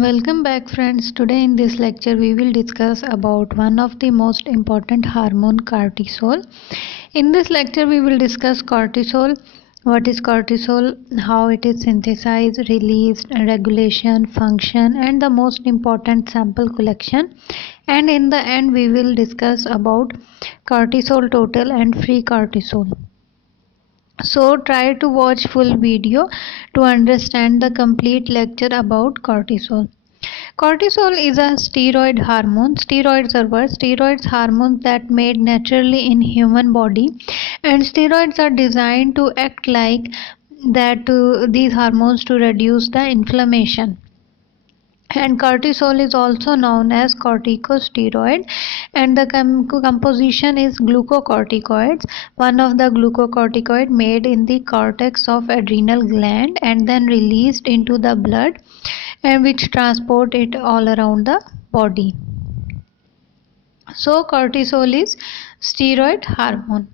Welcome back friends. Today in this lecture we will discuss about one of the most important hormone, cortisol. In this lecture we will discuss cortisol, what is cortisol, how it is synthesized, released, regulation, function and the most important sample collection. And in the end we will discuss about cortisol total and free cortisol. So try to watch full video to understand the complete lecture about cortisol. Cortisol is a steroid hormone. Steroids are what? Steroids hormones that made naturally in human body, and steroids are designed to act like that to these hormones to reduce the inflammation. And cortisol is also known as corticosteroid, and the composition is glucocorticoids. One of the glucocorticoid made in the cortex of adrenal gland and then released into the blood, and which transport it all around the body. So cortisol is steroid hormone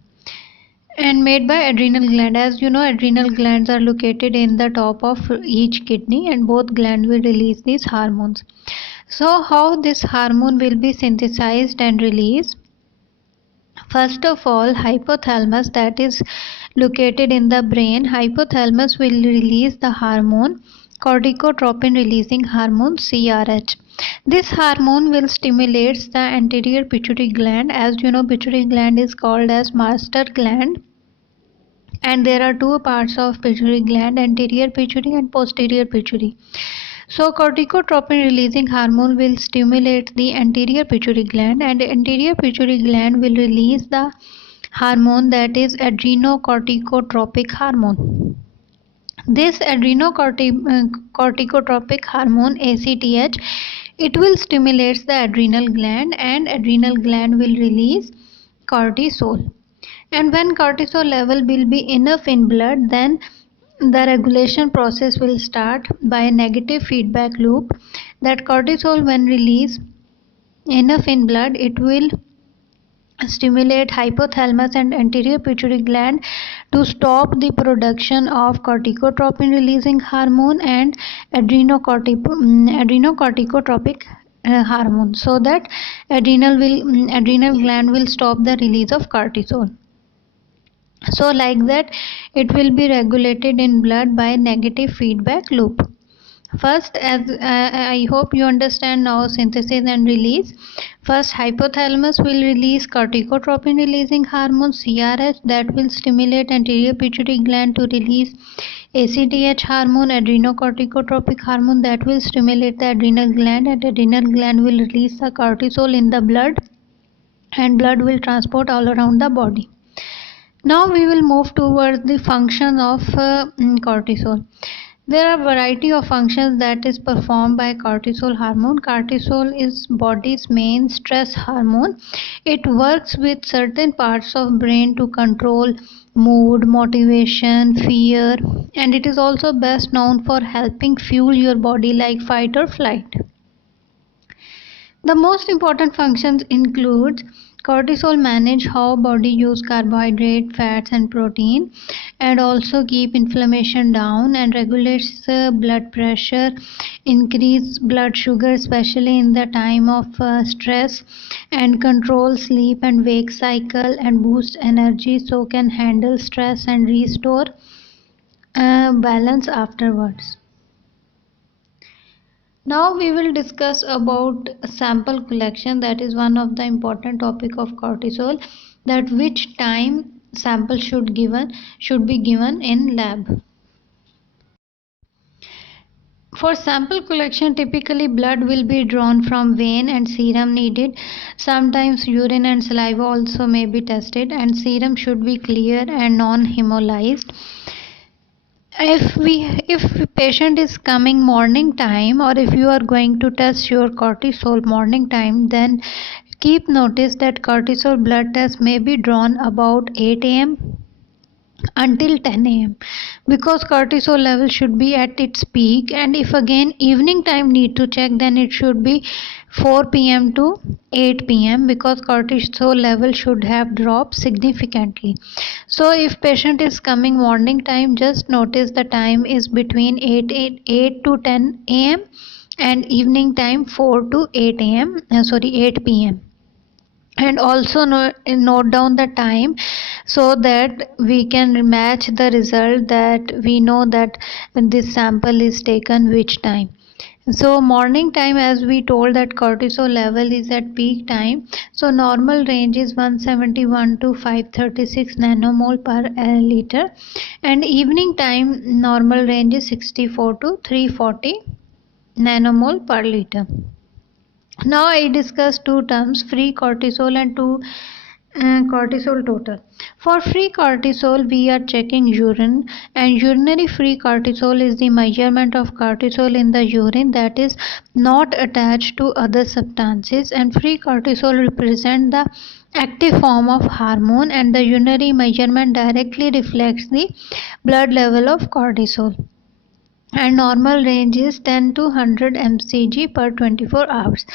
and made by adrenal gland. As you know, adrenal glands are located in the top of each kidney, and both glands will release these hormones. So how this hormone will be synthesized and released? First of all, hypothalamus, that is located in the brain. Hypothalamus will release the hormone corticotropin releasing hormone, CRH. This hormone will stimulate the anterior pituitary gland. As you know, pituitary gland is called as master gland, and there are two parts of pituitary gland, anterior pituitary and posterior pituitary. So corticotropin releasing hormone will stimulate the anterior pituitary gland, and anterior pituitary gland will release the hormone that is adrenocorticotropic hormone. This adrenocorticotropic hormone, ACTH, it will stimulate the adrenal gland, and adrenal gland will release cortisol. And when cortisol level will be enough in blood, then the regulation process will start by a negative feedback loop, that cortisol when released enough in blood, it will stimulate hypothalamus and anterior pituitary gland to stop the production of corticotropin releasing hormone and adrenocorticotropic hormone, so that adrenal gland will stop the release of cortisol. So like that it will be regulated in blood by negative feedback loop. First, as I hope you understand now, synthesis and release. First, hypothalamus will release corticotropin releasing hormone, CRH, that will stimulate anterior pituitary gland to release ACTH hormone, adrenocorticotropic hormone, that will stimulate the adrenal gland, and adrenal gland will release the cortisol in the blood, and blood will transport all around the body. Now we will move towards the function of cortisol. There are a variety of functions that is performed by cortisol hormone. Cortisol is body's main stress hormone. It works with certain parts of brain to control mood, motivation, fear, and it is also best known for helping fuel your body like fight or flight. The most important functions include cortisol manage how body use carbohydrate, fats and protein, and also keep inflammation down, and regulates blood pressure, increase blood sugar especially in the time of stress, and control sleep and wake cycle, and boost energy so can handle stress and restore balance afterwards. Now we will discuss about sample collection. That is one of the important topic of cortisol, that which time sample should be given in lab. For sample collection, typically blood will be drawn from vein and serum needed. Sometimes urine and saliva also may be tested, and serum should be clear and non-hemolyzed. If patient is coming morning time, or if you are going to test your cortisol morning time, then keep notice that cortisol blood test may be drawn about 8 a.m. until 10 a.m. because cortisol level should be at its peak, and if again evening time need to check, then it should be 4 p.m. to 8 p.m. because cortisol level should have dropped significantly. So if patient is coming morning time, just notice the time is between 8 to 10 a.m. and evening time 4 to 8 am, 8 pm. And also note down the time so that we can match the result, that we know that when this sample is taken which time. So morning time, as we told that cortisol level is at peak time, so normal range is 171 to 536 nanomole per liter, and evening time normal range is 64 to 340 nanomole per liter. Now I discuss two terms, free cortisol and cortisol total. For free cortisol, we are checking urine, and urinary free cortisol is the measurement of cortisol in the urine that is not attached to other substances, and free cortisol represent the active form of hormone, and the urinary measurement directly reflects the blood level of cortisol, and normal range is 10 to 100 mcg per 24 hours.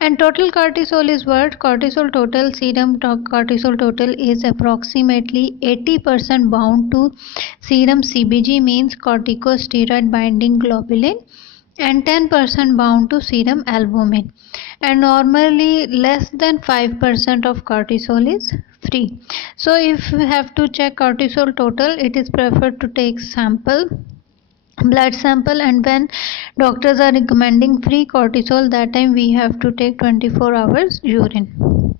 And total cortisol is what? Cortisol total, serum cortisol total is approximately 80% bound to serum CBG, means corticosteroid binding globulin, and 10% bound to serum albumin, and normally less than 5% of cortisol is free. So if you have to check cortisol total, it is preferred to take blood sample, and when doctors are recommending free cortisol, that time we have to take 24 hours urine.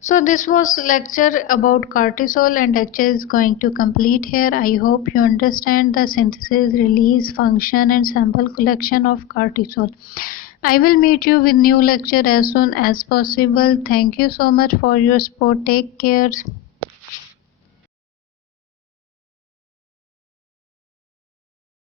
So this was lecture about cortisol, and lecture is going to complete here. I hope you understand the synthesis, release, function and sample collection of cortisol. I will meet you with new lecture as soon as possible. Thank you so much for your support. Take care.